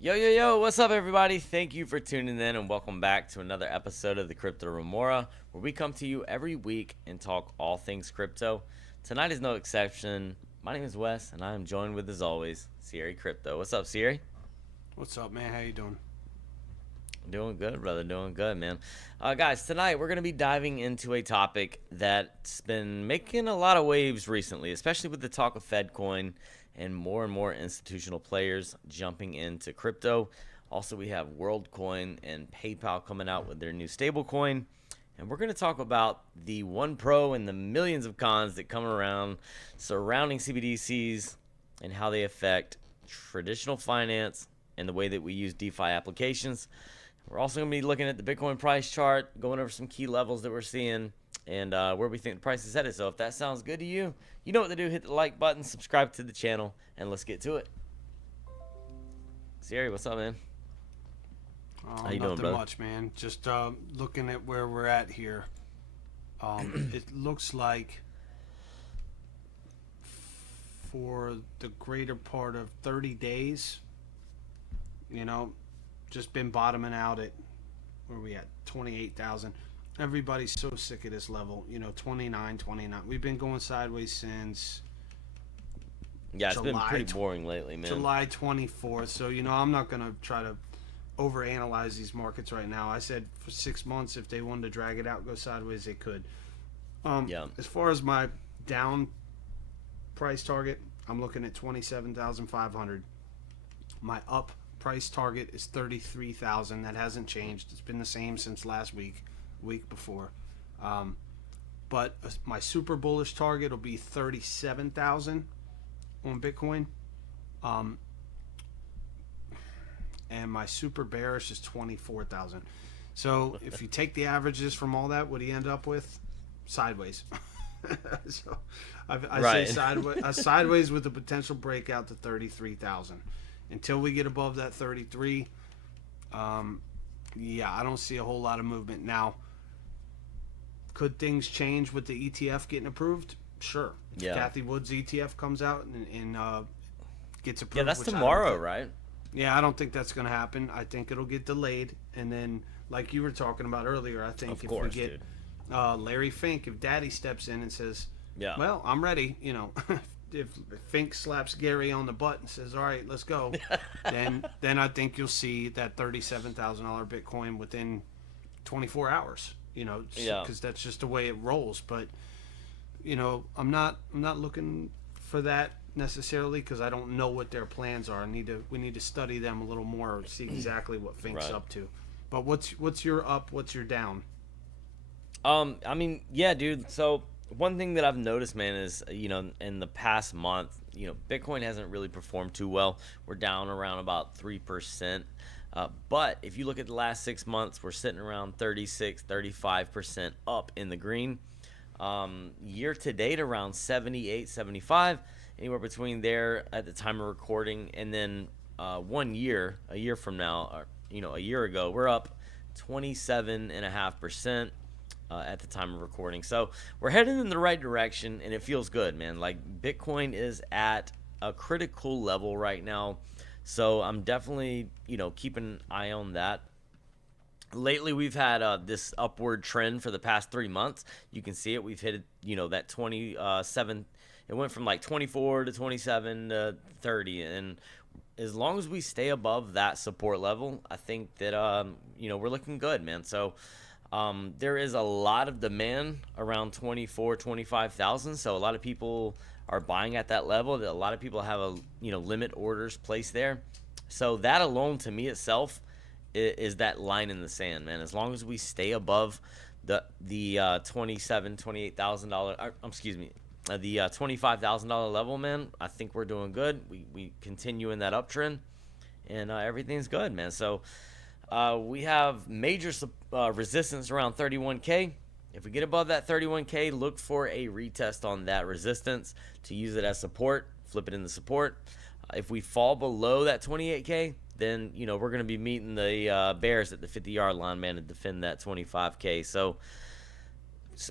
Yo, what's up, everybody? Thank you for tuning in and welcome back to another episode of the Crypto Remora, where we come to you every week and talk all things crypto. Tonight is no exception. My name is Wes, and I am joined with, as always, Siri Crypto. What's up, Siri? What's up, man? How you doing? Doing good, brother. Doing good, man. Guys, tonight we're going to be diving into a topic that's been making a lot of waves recently, especially with the talk of FedCoin and more institutional players jumping into crypto. Also, we have WorldCoin and PayPal coming out with their new stablecoin. And we're going to talk about the one pro and the millions of cons that come around surrounding CBDCs and how they affect traditional finance and the way that we use DeFi applications. We're also going to be looking at the Bitcoin price chart, going over some key levels that we're seeing, and where we think the price is headed. So if that sounds good to you, you know what to do. Hit the like button, subscribe to the channel, and let's get to it. Siri, what's up, man? How you doing, brother? Nothing much, man. Just looking at where we're at here. It looks like for the greater part of 30 days, just been bottoming out at, where are we at, 28,000. Everybody's so sick of this level, 29. We've been going sideways since it's been pretty boring lately, man. July 24th. So, I'm not going to try to overanalyze these markets right now. I said for 6 months, if they wanted to drag it out, go sideways, they could. As far as my down price target, I'm looking at 27,500. My up price target is 33,000. That hasn't changed. It's been the same since last week before. But my super bullish target will be 37,000 on Bitcoin. And my super bearish is 24,000. So if you take the averages from all that, what do you end up with? Sideways. So I say sideways with a potential breakout to 33,000. Until we get above that 33, I don't see a whole lot of movement. Now, could things change with the ETF getting approved? Sure. If Kathy Wood's ETF comes out and gets approved. Yeah, that's tomorrow, right? Yeah, I don't think that's going to happen. I think it'll get delayed. And then, like you were talking about earlier, I think if we get Larry Fink, if Daddy steps in and says, well, I'm ready, if Fink slaps Gary on the butt and says, all right, let's go, then I think you'll see that $37,000 Bitcoin within 24 hours, because that's just the way it rolls. But, I'm not looking for that necessarily because I don't know what their plans are. We need to study them a little more, see exactly what Fink's up to. But what's your up? What's your down? Dude. So one thing that I've noticed, man, is, in the past month, Bitcoin hasn't really performed too well. We're down around about 3%. But if you look at the last 6 months, we're sitting around 36, 35% up in the green. Year to date, around 78, 75, anywhere between there at the time of recording. And then a year from now, a year ago, we're up 27.5%. At the time of recording. So we're heading in the right direction, and it feels good, man. Like, Bitcoin is at a critical level right now. So I'm definitely, keeping an eye on that. Lately, we've had this upward trend for the past 3 months. You can see it. We've hit, that 27. It went from like 24 to 27 to 30. And as long as we stay above that support level, I think that, we're looking good, man. So there is a lot of demand around 25,000. So a lot of people are buying at that level. A lot of people have limit orders placed there. So that alone, to me itself, is that line in the sand, man. As long as we stay above the $28,000, excuse me, the $25,000 level, man. I think we're doing good. We continue in that uptrend, and everything's good, man. So we have major resistance around 31K. If we get above that 31K, look for a retest on that resistance to use it as support. Flip it into support. If we fall below that 28K, then we're going to be meeting the bears at the 50-yard line, man, to defend that 25K. So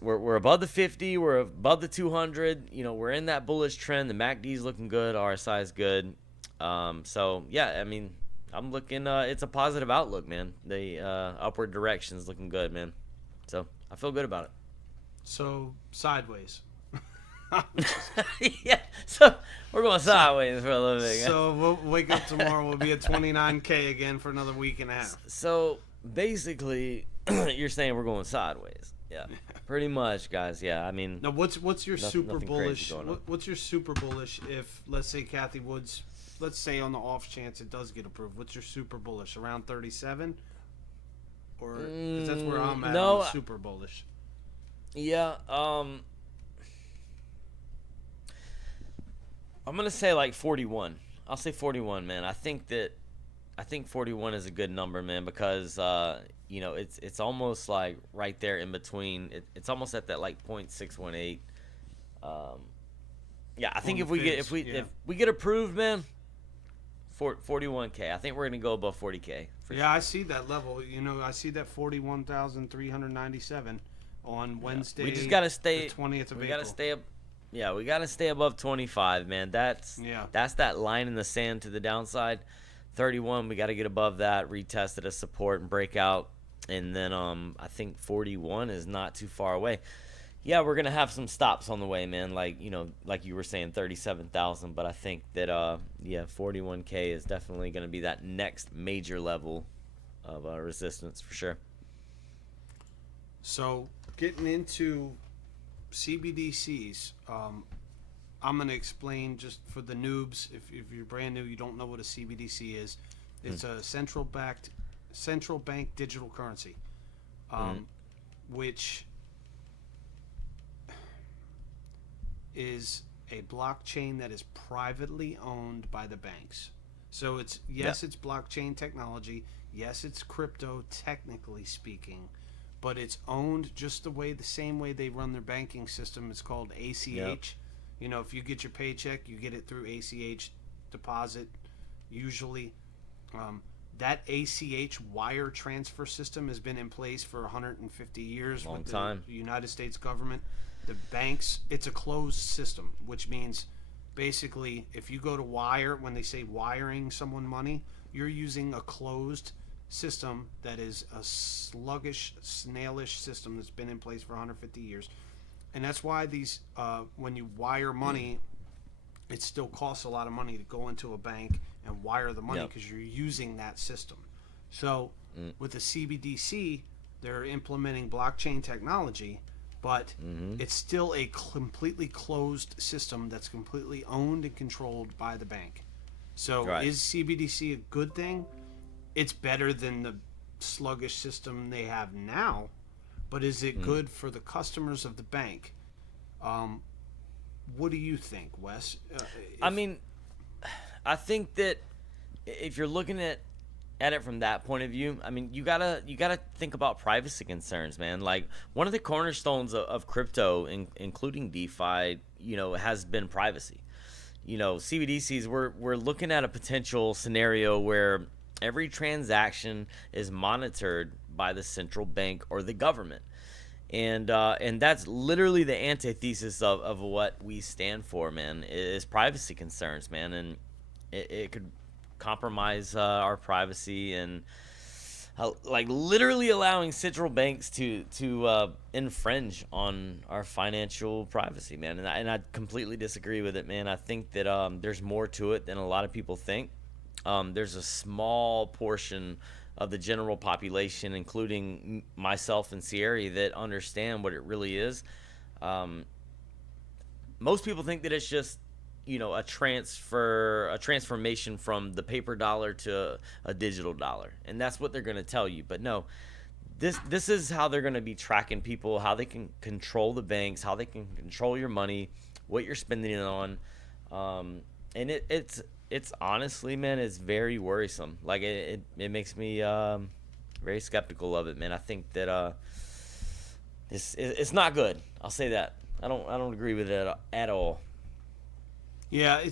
we're above the 50, we're above the 200. We're in that bullish trend. The MACD is looking good, RSI is good. So yeah, I mean, I'm looking. It's a positive outlook, man. The upward direction is looking good, man. So I feel good about it. So sideways. Yeah, so we're going sideways for a little bit. So we'll wake up tomorrow. We'll be at 29K again for another week and a half. So basically, you're saying we're going sideways. Yeah, pretty much, guys. Yeah, I mean. Now, what's your super bullish? What's your super bullish if, let's say, Kathy Woods, let's say on the off chance it does get approved, what's your super bullish? Around 37? Or because that's where I'm at. No, I'm super bullish. Yeah. I'm gonna say like 41. I'll say 41, man. I think 41 is a good number, man, because it's almost like right there in between. It's almost at that like 0.618. Yeah, I think if we get approved, man, 41K. I think we're gonna go above 40K. Yeah, sure. I see that level. I see that 41,397 on Wednesday. We just gotta stay. The 20th of April. We gotta stay up. Yeah, we got to stay above 25, man. That's that line in the sand to the downside. 31, we got to get above that, retest it as support and break out. And then I think 41 is not too far away. Yeah, we're going to have some stops on the way, man. Like you were saying, 37,000. But I think that, 41K is definitely going to be that next major level of resistance for sure. So getting into CBDCs, I'm going to explain just for the noobs. If you're brand new, you don't know what a CBDC is. It's a central bank digital currency, which is a blockchain that is privately owned by the banks. So it's blockchain technology. Yes, it's crypto, technically speaking. But it's owned just the same way they run their banking system. It's called ACH. Yep. If you get your paycheck, you get it through ACH deposit. Usually, that ACH wire transfer system has been in place for 150 years with the United States government. The banks, it's a closed system, which means basically if you go to wire, when they say wiring someone money, you're using a closed system that is a sluggish, snailish system that's been in place for 150 years. And that's why these, when you wire money, it still costs a lot of money to go into a bank and wire the money because you're using that system. So with the CBDC, they're implementing blockchain technology, but it's still a completely closed system that's completely owned and controlled by the bank. So is CBDC a good thing? It's better than the sluggish system they have now, but is it good for the customers of the bank? What do you think, Wes? I mean, I think that if you're looking at it from that point of view, I mean, you gotta think about privacy concerns, man. Like one of the cornerstones of crypto, including DeFi, has been privacy. CBDCs, we're looking at a potential scenario where every transaction is monitored by the central bank or the government. And that's literally the antithesis of what we stand for, man, is privacy concerns, man. And it could compromise our privacy and like literally allowing central banks to infringe on our financial privacy, man. And I completely disagree with it, man. I think that there's more to it than a lot of people think. There's a small portion of the general population, including myself and Sierra, that understand what it really is. Most people think that it's just, a transformation from the paper dollar to a digital dollar. And that's what they're going to tell you. But no, this is how they're going to be tracking people, how they can control the banks, how they can control your money, what you're spending it on, and it's honestly, man, it's very worrisome. Like it makes me very skeptical of it, man. I think that it's not good. I'll say that. I don't agree with it at all. Yeah, I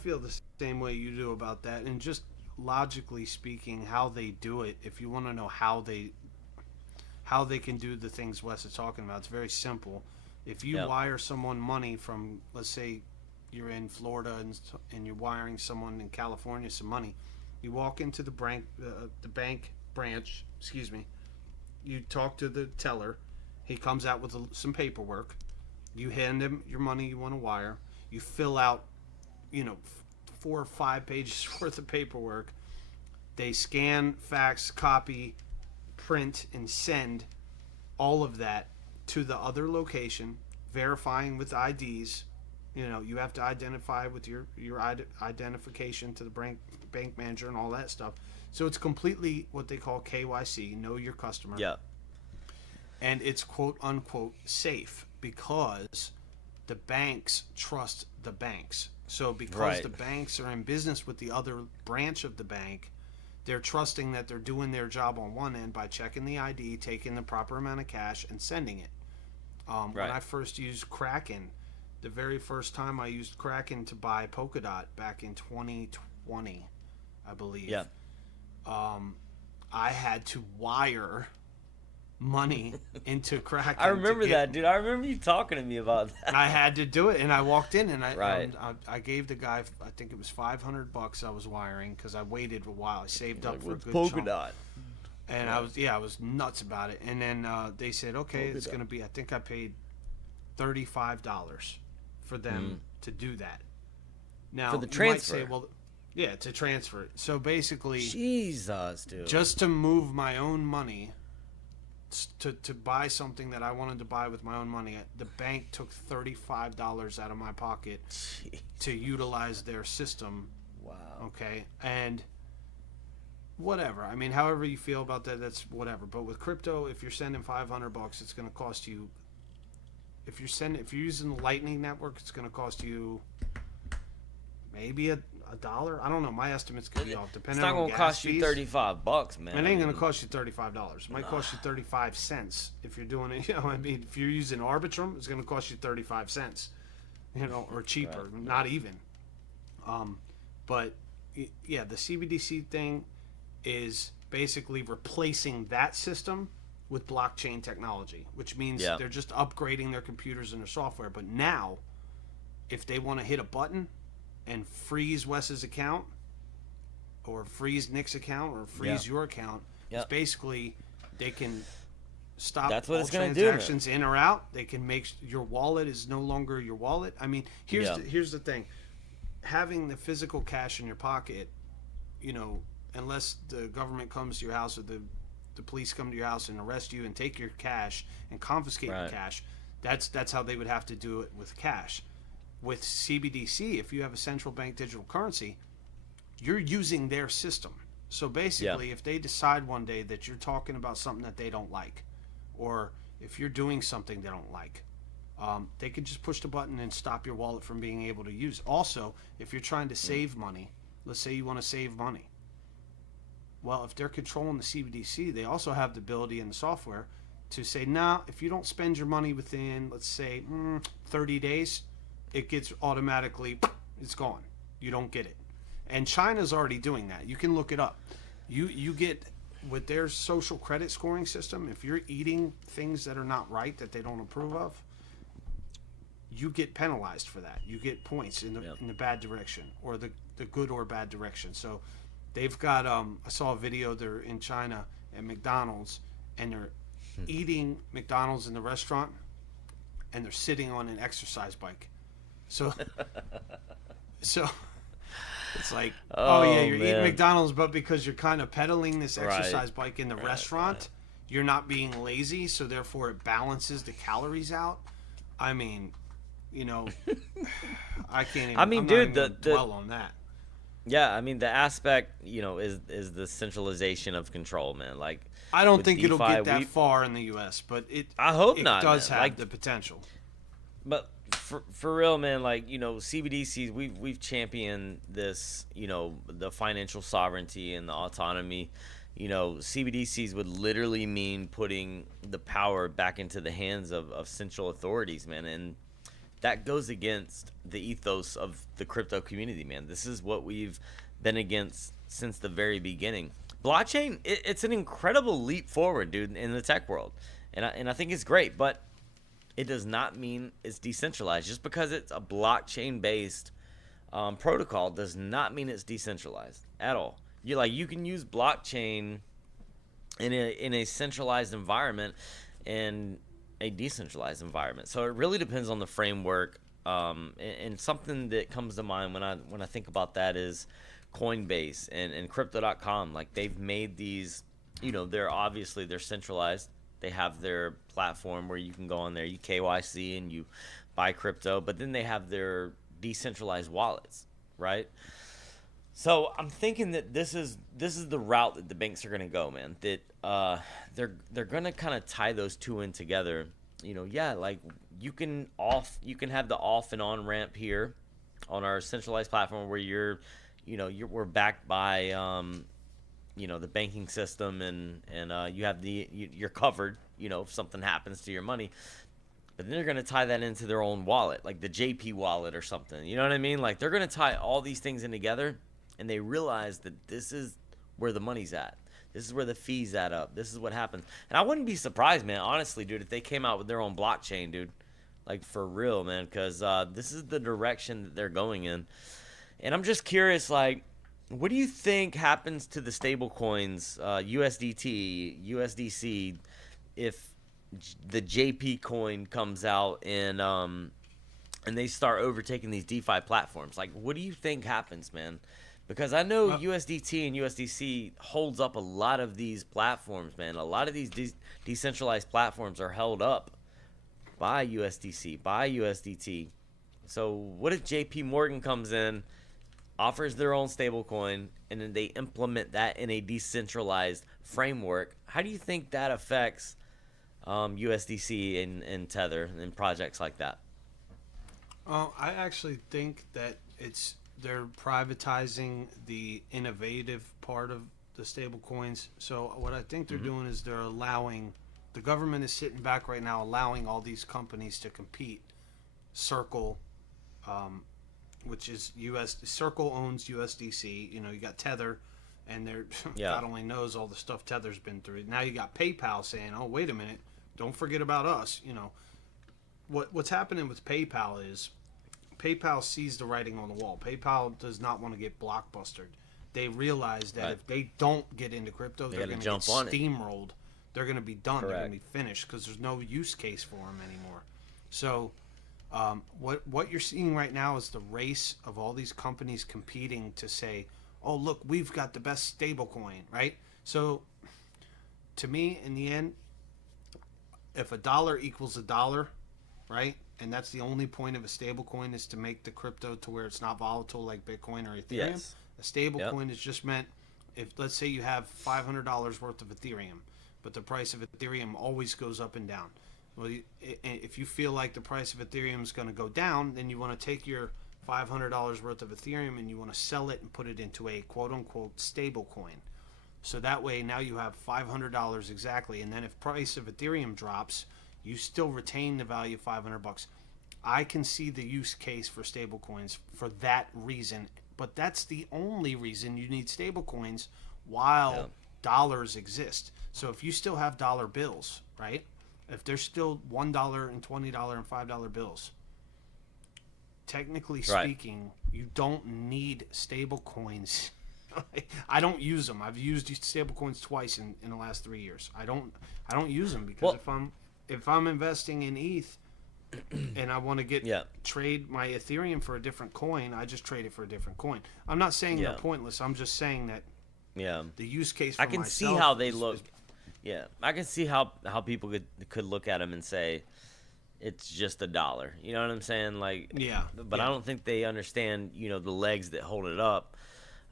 feel the same way you do about that, and just logically speaking, how they do it. If you want to know how they can do the things Wes is talking about, it's very simple. If you wire someone money from, let's say, you're in Florida and you're wiring someone in California some money, you walk into the bank branch. Excuse me. You talk to the teller. He comes out with some paperwork. You hand him your money you want to wire. You fill out, 4 or 5 pages worth of paperwork. They scan, fax, copy, print, and send all of that to the other location, verifying with IDs. You have to identify with your identification to the bank manager and all that stuff. So it's completely what they call KYC, know your customer. Yeah. And it's quote unquote safe because the banks trust the banks. So because the banks are in business with the other branch of the bank, they're trusting that they're doing their job on one end by checking the ID, taking the proper amount of cash, and sending it. When I first used Kraken, the very first time I used Kraken to buy Polkadot back in 2020, I believe. Yeah. I had to wire money into Kraken. I remember that, dude. I remember you talking to me about that. I had to do it, and I walked in, and I gave the guy, I think it was $500 I was wiring because I waited a while. I saved up for a good Polkadot. chunk. And I was nuts about it. And then they said, okay, it's going to be, I think I paid $35 for them to do that. Now, for the transfer. You might say, well, yeah, to transfer it. So basically, Jesus, dude. Just to move my own money to buy something that I wanted to buy with my own money, the bank took $35 out of my pocket to utilize their system. Wow. Okay, and whatever. I mean, however you feel about that, that's whatever. But with crypto, if you're sending $500, it's going to cost you. If you're using the Lightning Network, it's going to cost you maybe a $1. I don't know. My estimates could be off. Depending on it's not going to cost you $35, man. It ain't going to cost you $35. It might cost you 35 cents if you're doing it. I mean, if you're using Arbitrum, it's going to cost you 35 cents. Or cheaper, not even. But yeah, the CBDC thing is basically replacing that system with blockchain technology, which means they're just upgrading their computers and their software. But now, if they want to hit a button and freeze Wes's account or freeze Nick's account or freeze your account, it's basically they can stop all transactions in or out. They can make your wallet is no longer your wallet. I mean, here's the thing. Having the physical cash in your pocket, unless the government comes to your house or the police come to your house and arrest you and take your cash and confiscate your cash, that's how they would have to do it with cash. With CBDC, if you have a central bank digital currency, you're using their system. So basically, if they decide one day that you're talking about something that they don't like, or if you're doing something they don't like, they can just push the button and stop your wallet from being able to use. Also, if you're trying to save money, let's say you want to save money. Well, if they're controlling the CBDC, they also have the ability in the software to say, nah, if you don't spend your money within, let's say, 30 days, it gets automatically, it's gone. You don't get it. And China's already doing that. You can look it up. You get, with their social credit scoring system, if you're eating things that are not right, that they don't approve of, you get penalized for that. You get points in the bad direction, or the good or bad direction. So they've got, I saw a video, they're in China at McDonald's, and they're eating McDonald's in the restaurant, and they're sitting on an exercise bike. So it's like, you're eating McDonald's, but because you're kind of pedaling this exercise bike in the restaurant, you're not being lazy, so therefore it balances the calories out. I mean, I can't even. I mean, I'm dude, not even dwell on that. Yeah, I mean the aspect, is the centralization of control, man. Like I don't with think it'll DeFi, get that far in the U.S., but I hope it not, does man. have Like, the potential. but for real, man, like, CBDCs, we've championed this, the financial sovereignty and the autonomy. CBDCs would literally mean putting the power back into the hands of central authorities, man, and that goes against the ethos of the crypto community, man. This is what we've been against since the very beginning. Blockchain, it's an incredible leap forward, dude, in the tech world, and I think it's great, but it does not mean it's decentralized. Just because it's a blockchain based protocol does not mean it's decentralized at all. You can use blockchain in a centralized environment and a decentralized environment. So it really depends on the framework. And something that comes to mind when I think about that is Coinbase and Crypto.com. Like they've made these, they're centralized. They have their platform where you can go on there, you KYC and you buy crypto, but then they have their decentralized wallets, right? So I'm thinking that this is the route that the banks are going to go, man. That they're going to kind of tie those two in together. Yeah, like you can have the off and on ramp here on our centralized platform where we're backed by the banking system and you have you're covered, if something happens to your money. But then they're going to tie that into their own wallet, like the JP wallet or something. You know what I mean? Like they're going to tie all these things in together, and they realize that this is where the money's at. This is where the fees add up. This is what happens. And I wouldn't be surprised, man, honestly, dude, if they came out with their own blockchain, dude. Like for real, man, because this is the direction that they're going in. And I'm just curious, like, what do you think happens to the stable coins, USDT, USDC, if the JP coin comes out and they start overtaking these DeFi platforms? Like, what do you think happens, man? Because I know USDT and USDC holds up a lot of these platforms, man. A lot of these decentralized platforms are held up by USDC, by USDT. So what if JP Morgan comes in, offers their own stablecoin, and then they implement that in a decentralized framework? How do you think that affects USDC and Tether and projects like that? I actually think that they're privatizing the innovative part of the stable coins. So what I think they're doing is they're allowing the government is sitting back right now, allowing all these companies to compete. Circle, which is Circle owns USDC. You got Tether, and they're God only knows all the stuff Tether's been through. Now you got PayPal saying, "Oh, wait a minute, don't forget about us." What's happening with PayPal is PayPal sees the writing on the wall. PayPal does not want to get blockbustered. They realize that if they don't get into crypto, they're going to get steamrolled. They're going to be done. Correct. They're going to be finished because there's no use case for them anymore. So what you're seeing right now is the race of all these companies competing to say, oh, look, we've got the best stable coin, right? So to me, in the end, if a dollar equals a dollar, right, and that's the only point of a stable coin is to make the crypto to where it's not volatile like Bitcoin or Ethereum. Yes. A stable coin is just meant if, let's say you have $500 worth of Ethereum, but the price of Ethereum always goes up and down. Well, if you feel like the price of Ethereum is going to go down, then you want to take your $500 worth of Ethereum and you want to sell it and put it into a quote-unquote stable coin. So that way now you have $500 exactly, and then if price of Ethereum drops, you still retain the value of $500. I can see the use case for stable coins for that reason, but that's the only reason you need stable coins while dollars exist. So if you still have dollar bills, right? If there's still $1 and $20 and $5 bills, technically speaking, you don't need stable coins. I don't use them. I've used stable coins twice in the last 3 years. I don't use them because if I'm investing in ETH and I want to trade my Ethereum for a different coin, I just trade it for a different coin. I'm not saying they're pointless. I'm just saying that the use case for I can see how they look. I can see how people could look at them and say it's just a dollar. You know what I'm saying? Like, but I don't think they understand, the legs that hold it up.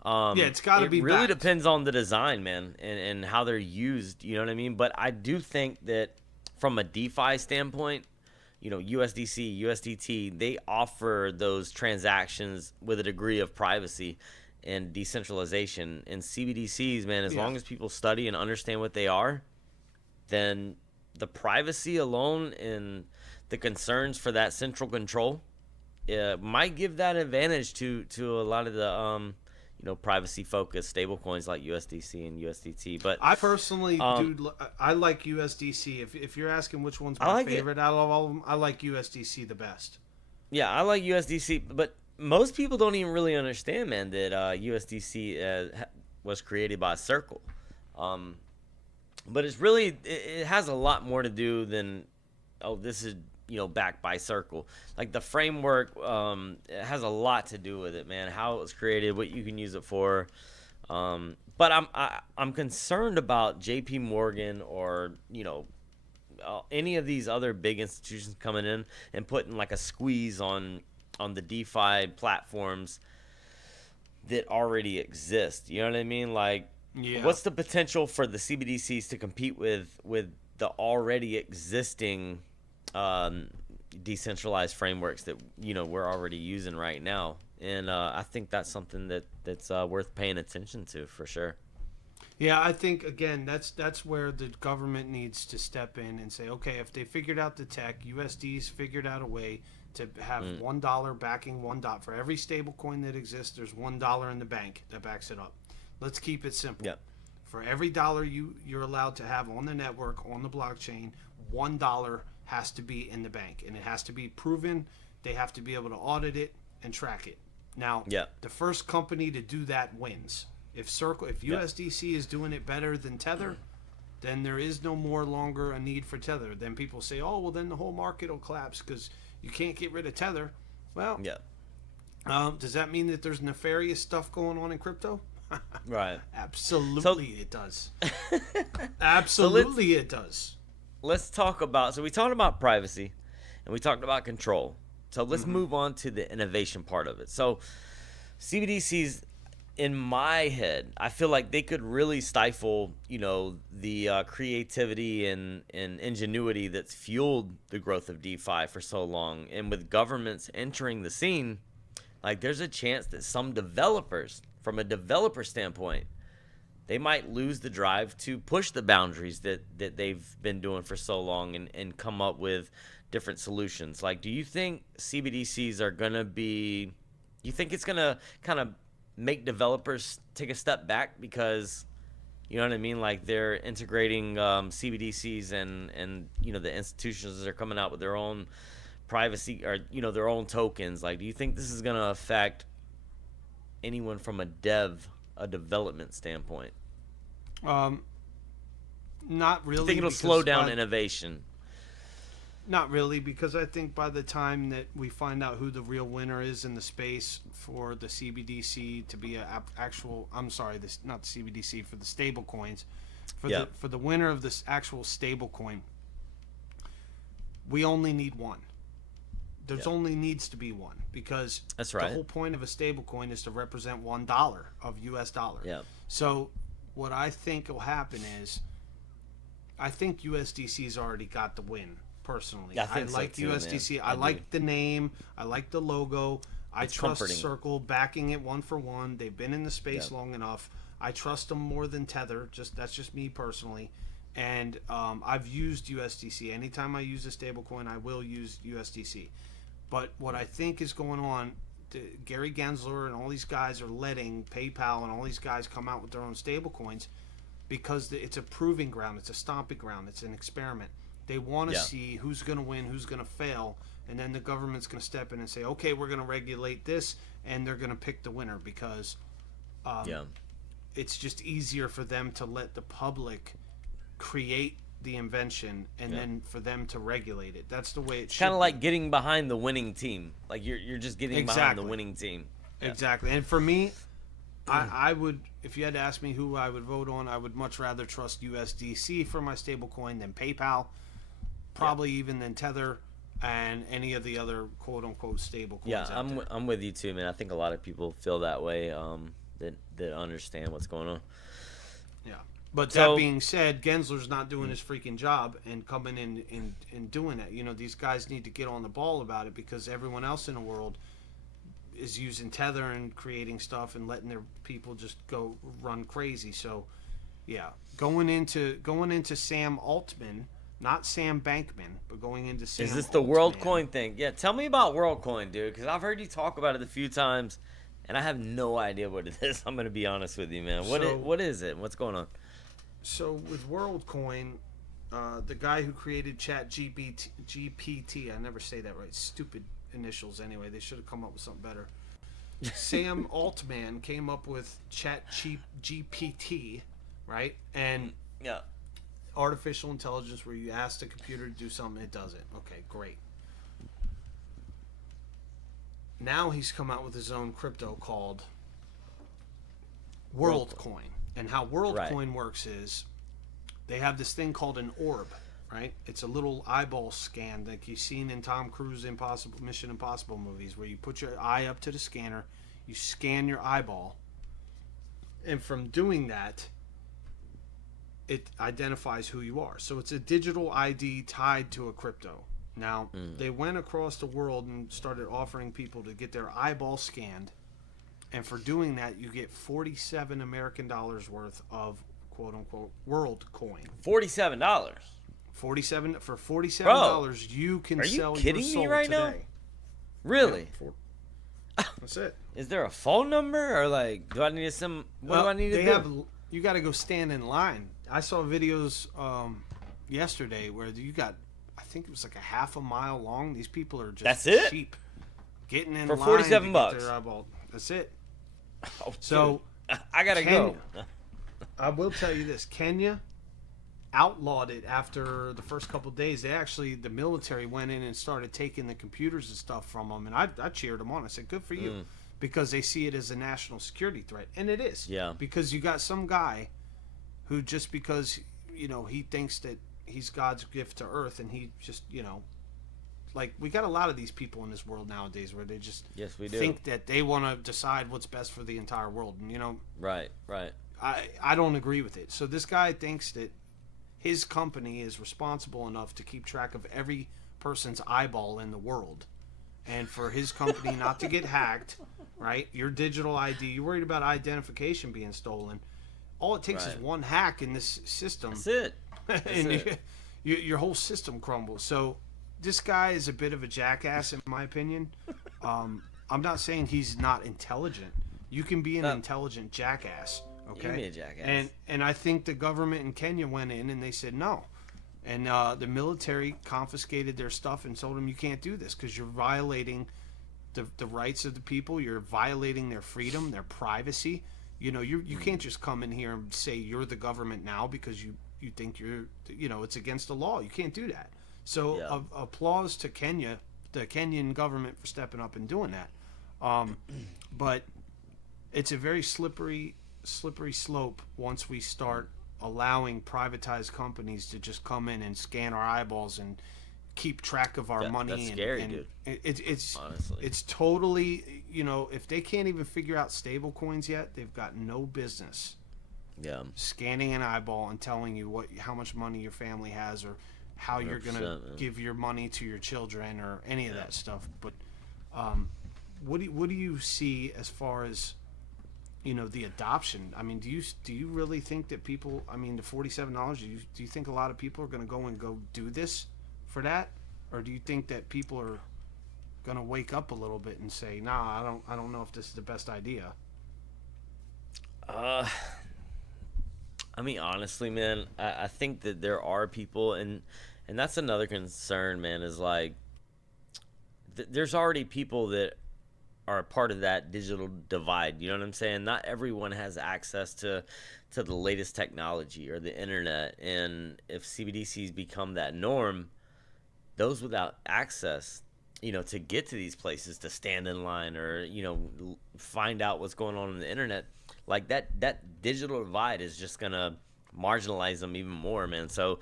Yeah, it's got to It be really backed. depends on the design, man, and how they're used. You know what I mean? But I do think that from a DeFi standpoint, USDC, USDT, they offer those transactions with a degree of privacy and decentralization. And CBDCs, man, as Yeah. long as people study and understand what they are, then the privacy alone and the concerns for that central control might give that advantage to a lot of the privacy focused stablecoins like USDC and USDT. But I personally do. I like USDC. If you're asking which one's I my like it. favorite out of all of them, I like USDC the best. Yeah, I like USDC, but most people don't even really understand, man, that USDC was created by Circle. Um, but it has a lot more to do than, oh, this is backed by Circle. Like the framework, it has a lot to do with it, man. How it was created, what you can use it for. But I'm concerned about J.P. Morgan or any of these other big institutions coming in and putting like a squeeze on the DeFi platforms that already exist. You know what I mean? Like, Yeah. what's the potential for the CBDCs to compete with the already existing decentralized frameworks that we're already using right now? And I think that's something that's worth paying attention to for sure. Yeah, I think again that's where the government needs to step in and say, okay, if they figured out the tech, USD's figured out a way to have $1 backing $1 for every stable coin that exists. There's $1 in the bank that backs it up. Let's keep it simple. Yeah. For every dollar you're allowed to have on the network on the blockchain, $1 has to be in the bank, and it has to be proven. They have to be able to audit it and track it. Now, the first company to do that wins. If USDC is doing it better than Tether, then there is no more longer a need for Tether. Then people say, oh, well, then the whole market will collapse because you can't get rid of Tether. Well, does that mean that there's nefarious stuff going on in crypto? Right. Absolutely, it does. Absolutely, it does. Let's talk about. So we talked about privacy, and we talked about control. So let's move on to the innovation part of it. So CBDCs, in my head, I feel like they could really stifle, the creativity and ingenuity that's fueled the growth of DeFi for so long. And with governments entering the scene, like there's a chance that some developers, from a developer standpoint, they might lose the drive to push the boundaries that they've been doing for so long and come up with different solutions. Like, do you think CBDCs are going to be, you think it's going to kind of make developers take a step back because, you know what I mean? Like they're integrating CBDCs and the institutions are coming out with their own privacy or, their own tokens. Like, do you think this is going to affect anyone from a development standpoint? Not really. You think it'll slow down innovation? Not really, because I think by the time that we find out who the real winner is in the space for the CBDC to be not the CBDC, for the stable coins, for the winner of this actual stable coin, we only need one. There's only needs to be one, because that's right. The whole point of a stable coin is to represent $1 of US dollar. Yeah. So what I think will happen is, I think USDC's already got the win. Personally, yeah, I like so too, USDC. Man. I like the name. I like the logo. I trust Circle backing it one for one. They've been in the space long enough. I trust them more than Tether. That's just me personally. And I've used USDC. Anytime I use a stablecoin, I will use USDC. But what I think is going on, Gary Gensler and all these guys are letting PayPal and all these guys come out with their own stablecoins because it's a proving ground. It's a stomping ground. It's an experiment. They want to see who's going to win, who's going to fail, and then the government's going to step in and say, okay, we're going to regulate this, and they're going to pick the winner because it's just easier for them to let the public create the invention and then for them to regulate it. That's the way it should be. Kind of like getting behind the winning team. Like you're just getting behind the winning team. Yeah. Exactly. And for me, I would, if you had to ask me who I would vote on, I would much rather trust USDC for my stablecoin than PayPal. Probably even than Tether and any of the other quote unquote stable coins. Yeah, I'm with you too, man. I think a lot of people feel that way. that understand what's going on. Yeah. But that being said, Gensler's not doing his freaking job and coming in and doing that. You know, these guys need to get on the ball about it because everyone else in the world is using Tether and creating stuff and letting their people just go run crazy. So, yeah, going into Sam Altman, not Sam Bankman, but going into Sam. Is this the WorldCoin thing? Yeah, tell me about WorldCoin, dude, because I've heard you talk about it a few times, and I have no idea what it is. I'm gonna be honest with you, man. What is it? What's going on? So with WorldCoin, the guy who created GPT, I never say that right. Stupid initials. Anyway, they should have come up with something better. Sam Altman came up with GPT, right? And yeah, artificial intelligence where you ask the computer to do something, it does it. Okay, great. Now he's come out with his own crypto called WorldCoin. And how WorldCoin works is they have this thing called an orb, right? It's a little eyeball scan like you've seen in Tom Cruise Mission Impossible movies where you put your eye up to the scanner, you scan your eyeball, and from doing that, it identifies who you are. So it's a digital ID tied to a crypto. Now, they went across the world and started offering people to get their eyeball scanned. And for doing that, you get 47 American dollars worth of quote unquote WorldCoin. $47. For $47, you can sell your soul today. Are you kidding me right now? Really? Yeah, that's it. Is there a phone number or like do I need some? What do I need to do? You got to go stand in line. I saw videos yesterday where you got, I think it was like a half a mile long. These people are just sheep getting in line for $47. That's it. Oh, so I gotta go. I will tell you this: Kenya outlawed it after the first couple of days. The military went in and started taking the computers and stuff from them, and I cheered them on. I said, "Good for you," because they see it as a national security threat, and it is. Yeah. Because you got some guy who just because he thinks that he's God's gift to Earth, and he just like we got a lot of these people in this world nowadays where they just think that they want to decide what's best for the entire world, and right. I don't agree with it. So this guy thinks that his company is responsible enough to keep track of every person's eyeball in the world, and for his company not to get hacked, right? Your digital ID, you're worried about identification being stolen. All it takes is one hack in this system. That's it. And your whole system crumbles. So this guy is a bit of a jackass, in my opinion. I'm not saying he's not intelligent. You can be an intelligent jackass. Okay. You can be a jackass. And I think the government in Kenya went in and they said no. And the military confiscated their stuff and told them you can't do this because you're violating the rights of the people. You're violating their freedom, their privacy. You can't just come in here and say you're the government now because you think it's against the law. You can't do that. So applause to Kenya, the Kenyan government, for stepping up and doing that. But it's a very slippery slope once we start allowing privatized companies to just come in and scan our eyeballs and keep track of our money. That's scary, dude. It's totally, if they can't even figure out stable coins yet, they've got no business scanning an eyeball and telling you how much money your family has or how you're going to give your money to your children or any of that stuff. But what do you see as far as the adoption? I mean, do you really think that people? I mean, the $47. Do you think a lot of people are going to go do this for that, or do you think that people are going to wake up a little bit and say, "Nah, I don't know if this is the best idea"? I mean, honestly, man, I think that there are people, and that's another concern, man. Is like, there's already people that are a part of that digital divide. You know what I'm saying? Not everyone has access to the latest technology or the internet. And if CBDCs become that norm, those without access, to get to these places, to stand in line or, find out what's going on the internet, like that digital divide is just going to marginalize them even more, man. So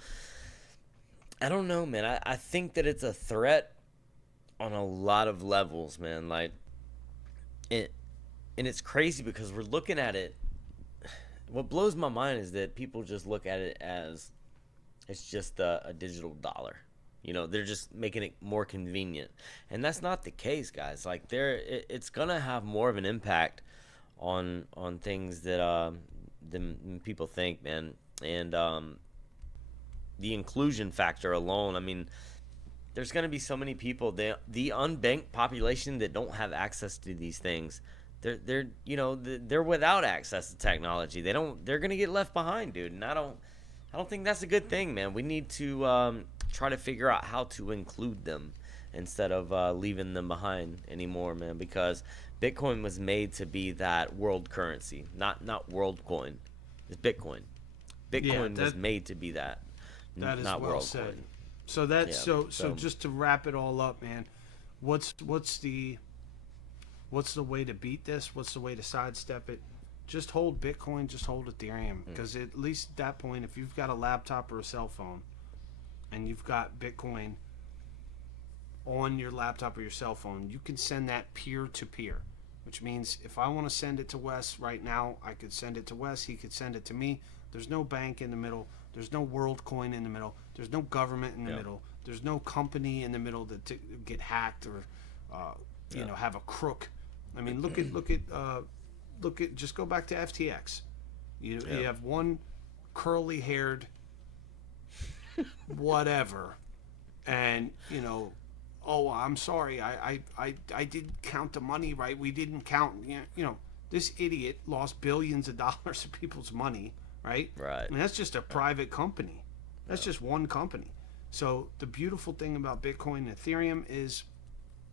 I don't know, man. I think that it's a threat on a lot of levels, man. Like, and it's crazy because we're looking at it. What blows my mind is that people just look at it as it's just a digital dollar. They're just making it more convenient, and that's not the case, guys. Like, it's gonna have more of an impact on things that than people think, man. And the inclusion factor alone. I mean, there's gonna be so many people, the unbanked population that don't have access to these things. They're without access to technology. They're gonna get left behind, dude. And I don't think that's a good thing, man. We need to try to figure out how to include them instead of leaving them behind anymore, man. Because Bitcoin was made to be that world currency, not WorldCoin. It's Bitcoin. Bitcoin was made to be that, that is not well WorldCoin. said. So that's so just to wrap it all up, man. What's the way to beat this? What's the way to sidestep it? Just hold Bitcoin, just hold Ethereum, because at least at that point, if you've got a laptop or a cell phone and you've got Bitcoin on your laptop or your cell phone, you can send that peer to peer, which means if I want to send it to Wes right now, I could send it to Wes, he could send it to me. There's no bank in the middle, there's no WorldCoin in the middle, there's no government in the middle, there's no company in the middle that get hacked or have a crook. I mean, look at just go back to FTX. You have one curly-haired whatever, and oh, I'm sorry, I didn't count the money right. We didn't count. This idiot lost billions of dollars of people's money, right? Right. And that's just a private company. That's just one company. So the beautiful thing about Bitcoin and Ethereum is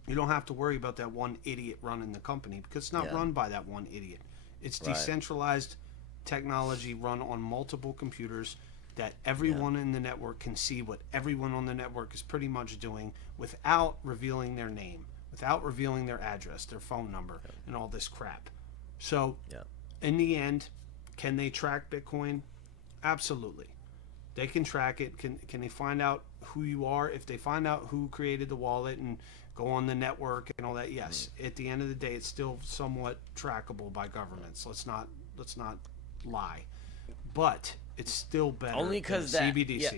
you don't have to worry about that one idiot running the company, because it's not run by that one idiot. It's decentralized technology run on multiple computers that everyone in the network can see what everyone on the network is pretty much doing without revealing their name, without revealing their address, their phone number, and all this crap. So in the end, can they track Bitcoin? Absolutely. They can track it. Can they find out who you are? If they find out who created the wallet and go on the network and all that, yes. At the end of the day, it's still somewhat trackable by governments. Let's not lie. But it's still better only because than CBDC. Yeah.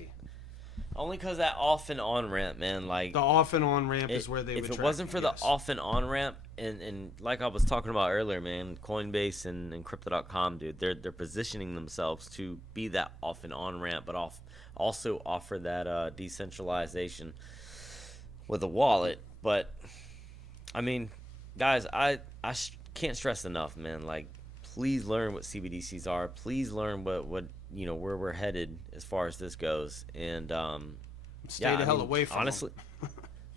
Only because that off and on ramp, man. Like, the off and on ramp is where they would If it track wasn't for it, the off and on ramp, and like I was talking about earlier, man, Coinbase and Crypto.com, dude, they're positioning themselves to be that off and on ramp, but also offer that decentralization with a wallet. But I mean, guys, I can't stress enough, man. Like, please learn what CBDCs are. Please learn what where we're headed as far as this goes, and stay the hell away from honestly.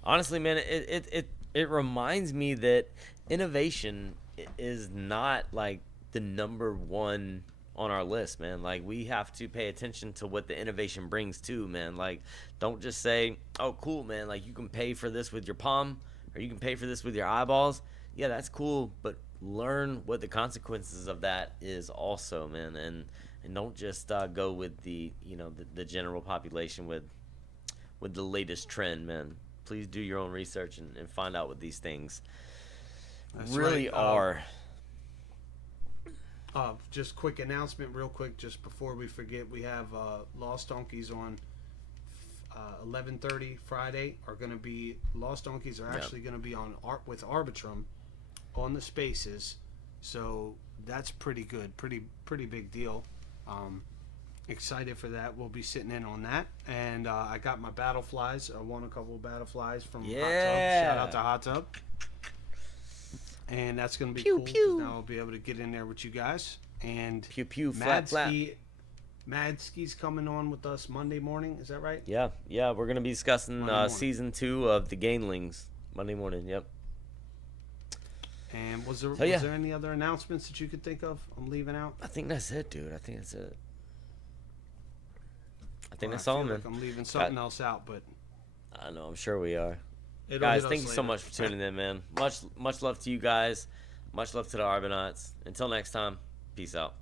Honestly, man, it reminds me that innovation is not like the number one on our list, man. Like, we have to pay attention to what the innovation brings too, man. Like, don't just say, oh, cool, man, like, you can pay for this with your palm or you can pay for this with your eyeballs. Yeah, that's cool, but learn what the consequences of that is also, man. And don't just go with the general population with the latest trend, man. Please do your own research and find out what these things really are. Just quick announcement, real quick, just before we forget, we have Lost Donkeys on 11:30 Friday. Lost Donkeys are actually going to be on with Arbitrum on the Spaces, so that's pretty good, pretty big deal. Excited for that. We'll be sitting in on that, and I got my battle flies. I won a couple of battle flies from Hot Tub. Shout out to Hot Tub. And that's going to be cool. Pew. Now I'll be able to get in there with you guys. And pew pew flat. Madski's coming on with us Monday morning. Is that right? Yeah. We're going to be discussing season 2 of the Gainlings Monday morning. Yep. And was there any other announcements that you could think of? I'm leaving out. I think that's it, dude. I think that's it. I think that's all, man. Like I'm leaving something else out, but I know. I'm sure we are. Guys, thank you so much for tuning in, man. Much love to you guys. Much love to the Arbonauts. Until next time, peace out.